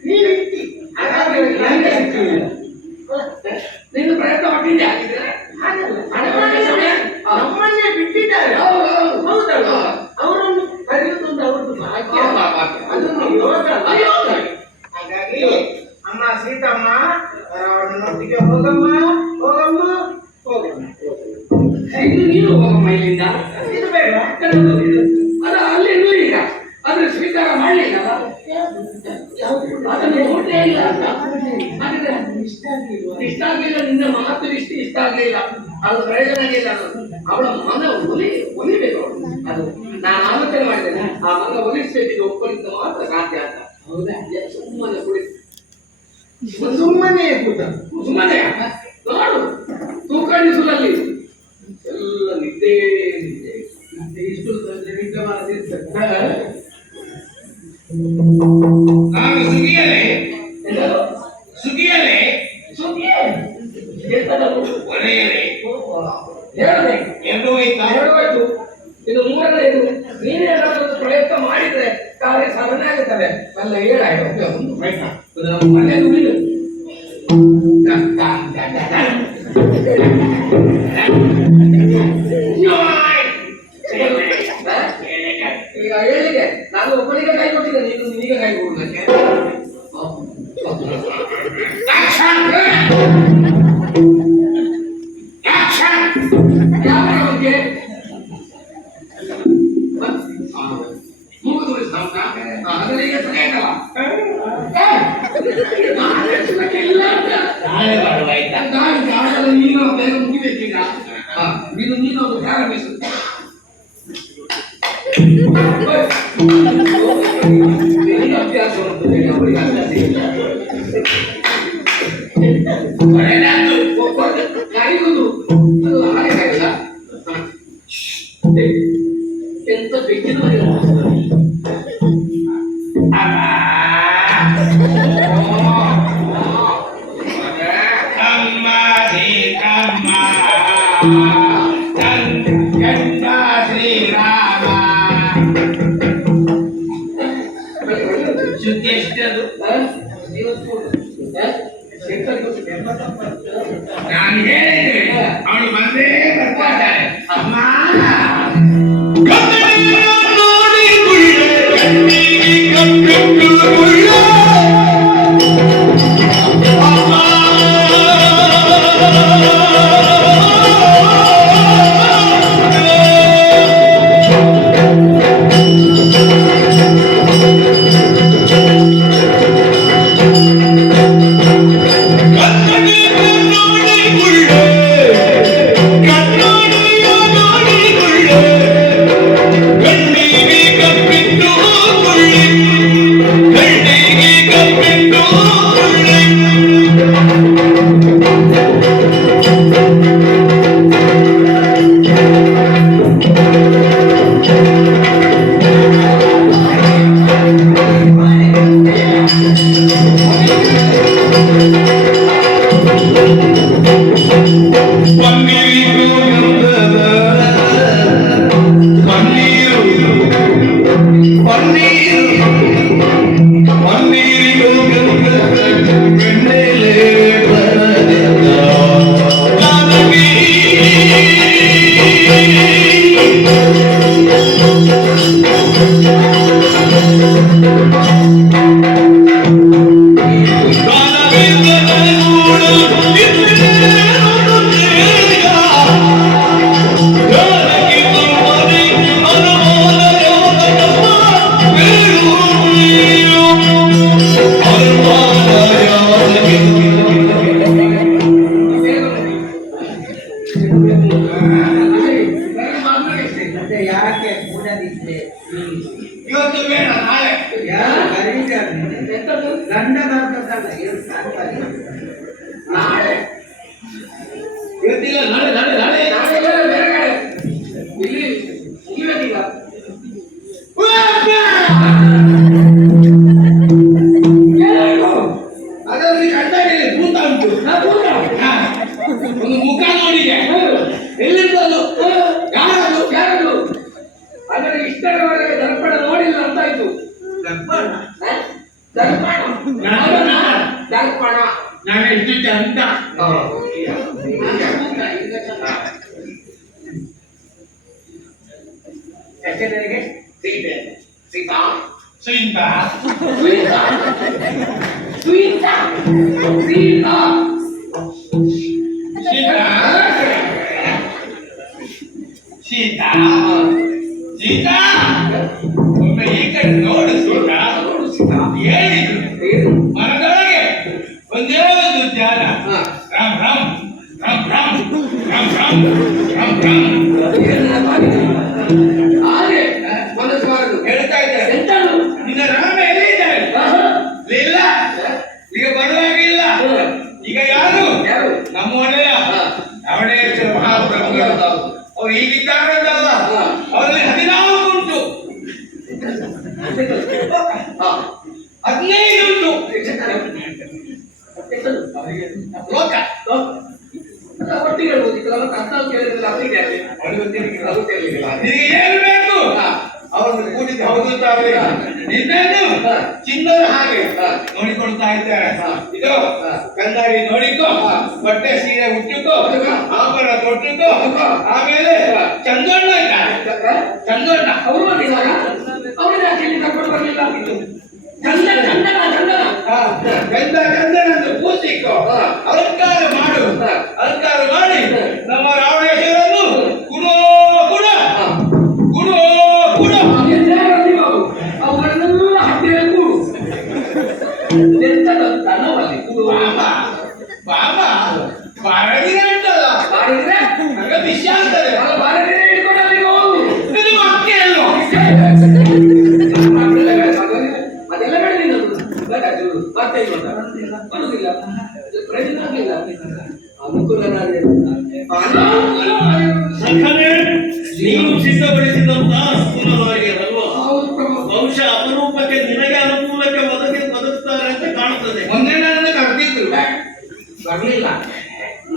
ನೀನು ಇಟ್ಟಿ ಹಾಗಾದ್ರೆ ನನಗೆ ಸಿಗಲಿಲ್ಲ ನೀನು ಪ್ರಯತ್ನ ಪಟ್ಟಿದ್ದೆ ಆಗಿದ್ರೆ ನಮ್ಮನ್ನೇ ಬಿಟ್ಟಿದ್ದಾರೆ ಹೌದಲ್ಲ ಅವರನ್ನು ಕರೆಯುತ್ತೊಂದು ಅವ್ರದ್ದು ಭಾಗ್ಯ ಅದನ್ನು ಯೋಗ ಹಾಗಾಗಿ ಅಮ್ಮ ಸೀತಮ್ಮ ಅವರನ್ನೊಟ್ಟಿಗೆ ಹೋಗಮ್ಮ ಇದು ನೀನು ಹೋಗಮ್ಮ ಇಲ್ಲಿಂದ ಇದು ಬೇಡ ಅದು ಅಲ್ಲಿ ಇರಲಿಲ್ಲ ಆದ್ರೆ ಸ್ವೀಕಾರ ಮಾಡಲಿಲ್ಲ ಅದನ್ನು ನೋಡಲೇ ಇಲ್ಲ ಹಾಗಿದ್ರೆ ಇಷ್ಟ ಆಗಲಿಲ್ಲ ನಿನ್ನ ಮಾತು ಇಷ್ಟ ಆಗಲಿಲ್ಲ ಅದು ಪ್ರಯೋಜನ ಆಗಿಲ್ಲ ಅವಳ ಮನ ಒಲಿಬೇಕು ಅದು ನಾನು ಆಲೋಚನೆ ಮಾಡಿದ್ದೇನೆ ಆ ಮನ ಒಲಿಸಬೇಕಿದ್ದು ಒಬ್ಬರಿಂದ ಮಾತ್ರ ಸಾಧ್ಯ ಅಂತ ಹೌದಾ ಸುಮ್ಮನೆ ಕುಳಿತು ಸುಮ್ಮನೆ ಕೂತ ಸುಮ್ಮನೆ ನೋಡು ತೂಕಡಿಸುವಲ್ಲಿ ಎಲ್ಲ ನಿದ್ದೆ ಇಷ್ಟು ನಿದ್ದೆ ಮಾಡದಿರ್ತಾರೆ ನಾನು ಸುಗಿಯಲೆ ಒಲೆಯಲೆ ಹೇಳದೆ ಎಂದು ಹೋಯ್ತಾ ಹೇಳಬೇಕು ಇದು ಮೂರನೇದು ನೀನೇ ಏನಾದರೂ ಪ್ರಯತ್ನ ಮಾಡಿದ್ರೆ ಕಾರ್ಯ ಸಾಧನೆ ಆಗುತ್ತದೆ ಅಲ್ಲ ಹೇಳ ಒಂದು ಪ್ರಯತ್ನ ಮನೆ ದುಡಿದು ಈಗ ಹೇಳಿದೆ ನಾನು ಒಬ್ಬನಿಗೆ ಕೈ ಕೊಟ್ಟಿದ್ದೆ ನೀನು ನಿನಗೆ ಕೈ ಕೊಡುವುದಕ್ಕೆ ಯಾವ ಬಗ್ಗೆ ಮೂಗು ತೋರಿಸ್ತಾ ಉಂಟಾ ಅದನ್ನ ಈಗ ಸರಿಯಾಗಲ್ಲ ಇಲ್ಲ ಅಂತ ನಾಳೆ ಮಾಡುವ ಆಯ್ತಾ ಆಗಲ್ಲ ನೀನು ಬೇಗ ಮುಗಿಬೇಕೀಗ ನೀನು ಅದು ಪ್ರಾರಂಭಿಸು ಅಭ್ಯಾಸ ಅವರಿಗೆ ಅಭ್ಯಾಸ ಇಲ್ಲ ಕಾಯುವುದು ಅದು ಹಾಗೆ ಕಾಯಿಲ್ಲ ಎಂತ ಬೆಕ್ಕಿನ ಶ್ರೀರಾಮ ಸುದ್ದಿ ಎಷ್ಟದು ನಾನು ಹೇಳಿದ್ದೆ ಅವಳು ಬಂದೇ ಬರ್ತಾ ಇದ್ದಾರೆ ಅಮ್ಮ ಕನ್ನಡ ಗತಿಲ್ಲ, ನಾಳೆ ನಾಳೆ ನಾಳೆ ನಾಳೆಲ್ಲ ಬೇರೆ ಕಡೆ ಇಲ್ಲಿ ಮುಗಿಬೇಕಿಲ್ಲ. ಅದರಲ್ಲಿ ಕಣ್ಣಾಡಿಯಲ್ಲಿ ಭೂತ ಉಂಟು. ಹಾ. ಒಂದು ಮುಖ ನೋಡಿದೆ. ಎಲ್ಲಿದ್ದದು? ಯಾರದು? ಯಾರದು? ಅದರ ಇಷ್ಟರವರೆಗೆ ದರ್ಪಣ ನೋಡಿಲ್ಲ ಅಂತಾಯ್ತು. ದರ್ಪಣ. ದರ್ಪಣ ದರ್ಪಣ. ದರ್ಪಣ ನಾನು ಎಷ್ಟು ಚಂದ. ಎಷ್ಟನೆಗೆ? ಸೀತೆ ಸೀತಾ ಸೀತಾ. ಸುನೀತಾ ಸುನೀತಾ ಸೀತಾ ಸೀತಾ. ಸೀತಾ. ಸೀತಾ. ಒಮ್ಮೆ ಈ ಕಡೆ ನೋಡು ಸೀತಾ. ನೋಡು ಸೀತಾ. ಏನಿದು? ಏನು? ಮನದೊಳಗೆ ಒಂದೇ ಒಂದು ಧ್ಯಾನ. ಹಾ. ರಾಮ್ ರಾಮ್ ರಾಮ್ ರಾಮ್ ರಾಮ್ ರಾಮ್ ರಾಮ್ ರಾಮ್ ಏನು ನೆನಪಾಗಿದೆ? ಹಾಗೆ ಮನಸ್ಸು ಬಾರದು. ಹೇಳ್ತಾ ಇದ್ದಾರೆ. ಎಂತದು? ನಿನ್ನ ರಾಮ ಎಲ್ಲಿದ್ದಾರೆ? ಆಹಾ. ಇಲ್ಲ, ಈಗ ಬರುವಾಗಿಲ್ಲ. ಈಗ ಯಾರು? ಯಾರು? ನಮ್ಮ ಮನೆಯ ಹಾ. ಅವಳೇಶ್ವರ ಮಹಾಪ್ರಭುಗಳು. ಅವ್ರು ಹೀಗಿದ್ದಾರಂತಲ್ಲ, ಹಾ. ಅವರಲ್ಲಿ 14 ಉಂಟು, ಹಾ. 15 ಉಂಟು. ಎಂತದು? ಲೋಕ ಒಟ್ಟಿಗೆ ಹೇಳ್ಬೋದಿತ್ತು. ನಮ್ಮ ಕಷ್ಟ ಕೇಳಿದ್ರೆ ಅವರಿಗೆ ಯಾಕೆ? ಅವ್ರಿಗೆ ಗೊತ್ತಿರ್ಲಿಕ್ಕಿಲ್ಲ. ಅದು ತಿಳಿಲಿಲ್ಲ. ನಿನಗೆ ಏನು ಬೇಕು? ಹಾ. ಅವ್ರನ್ನು ಕೂಡಿದ್ದು ಹೌದು ಅಂತ ಅವರಿಗೆ ಹಾ. ನಿನ್ನೇನು ಹಾ. ಚಿನ್ನದ ಹಾಗೆ ಹಾ. ನೋಡಿಕೊಳ್ತಾ ಇದ್ದಾರೆ. ಹಾ. ಇದು ಹಾ. ಕಣ್ಣಾಡಿ ನೋಡಿಕೋ, ಹಾ. ಬಟ್ಟೆ ಸೀರೆ ಉಟ್ಟುಕೋ, ಹಾ. ಆಭರಣ ತೊಟ್ಟುಕೋ, ಹಾ. ಆಮೇಲೆ ಹಾ. ಚಂದಣ್ಣ ಇದ್ದಾರೆ. ಚಂದಣ್ಣ ಅವರು ಬಂದಿದ್ದಾರೆ. ಅವ್ರಿಗೆ ಯಾಕೆ ಇಲ್ಲಿ ಕರ್ಕೊಂಡು ಬರಲಿಲ್ಲ ಅಂತಿತ್ತು? ಚಂದನ ಚಂದನ ಚಂದನ. ಗಂಧ ಚಂದನಂದು ಕೂಸಿಕೋ, ಹಾ. ಅಲಂಕಾರ ಮಾಡು. ಹಾ. ಅಲಂಕಾರ ಮಾಡಿ ಹಾ. ನಮ್ಮ ರಾವಣೇಶ್ವರನ್ನು ಕುಡೋ ಕುಡ ಹಾ. ಕುಡೋ ಕುಡ. ಅವುಗಳನ್ನೆಲ್ಲ ಹತ್ತಿರ ಕೂಡು. ಎಂತದ ತನವಲ್ಲಿ ಕೂಡು. ಬಾಬಾ ಬಾಬಾ ಬಾರದಿರ ಉಂಟಲ್ಲ, ಬಾರಿದ್ರೆ ನನಗೆ ವಿಷಯ ಆಗ್ತದೆ. ಅಲ್ಲ ಬಾರದಿದ್ರೆ ಹಿಡ್ಕೊಂಡು ಅಲ್ಲಿಗೆ ಹೋಗು. ಇದು ಅಕ್ಕೆ ಅಲ್ವೋ? ಅದೆಲ್ಲ ಬೆಳೆದಿಲ್ಲ. ಮತ್ತೆ ಬರುದಿಲ್ಲ, ಪ್ರಯೋಜನ ಆಗಲಿಲ್ಲ. ಅನುಕೂಲನಾದ ಅನಾನುಕೂಲ. ಸಖನೇ, ನೀವು ಸಿದ್ಧಪಡಿಸಿದಂತ ಅನುಕೂಲವಾಗಿರಲ್ವ? ಹೌದು ಪ್ರಭು. ಬಹುಶಃ ಅಪರೂಪಕ್ಕೆ ನಿನಗೆ ಅನುಕೂಲಕ್ಕೆ ಬದುಕ್ತಾರೆ ಅಂತ ಕಾಣುತ್ತದೆ. ಮೊನ್ನೆ ನನ್ನನ್ನು ಕರೆದಿದ್ರು. ಬರ್ಲಿಲ್ಲ.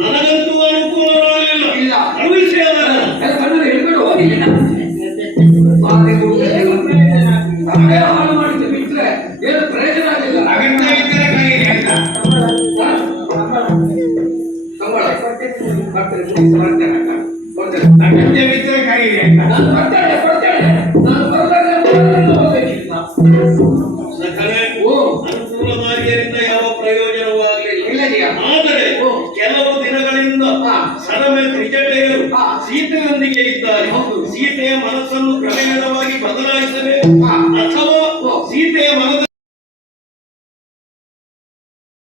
ನನಗಂತೂ ಅನುಕೂಲವಾಗಿಲ್ಲ. ಇಲ್ಲ. ಕಳುಹಿಸಿ ಅವರನ್ನು. ಎಲ್ಲ ಬಂದು ಹೇಳ್ಕೊಂಡು ಹೋಗಿಲ್ಲ. ಬಾಧೆ ಕೊಡುವುದಿಲ್ಲ. ಸಮಯ ಹಾಳು ಮಾಡಿದ್ದು ಬಿಟ್ರೆ ಏನು ಪ್ರಯೋಜನ ಆಗಲಿಲ್ಲ. ಅಗತ್ಯವಿದ್ದರೆ ಕೈಗೆ ಅಂತ. ಸಂಬಳ ಬರ್ತದೆ, ಮುಗಿಸಿ ಬರ್ತೇನೆ.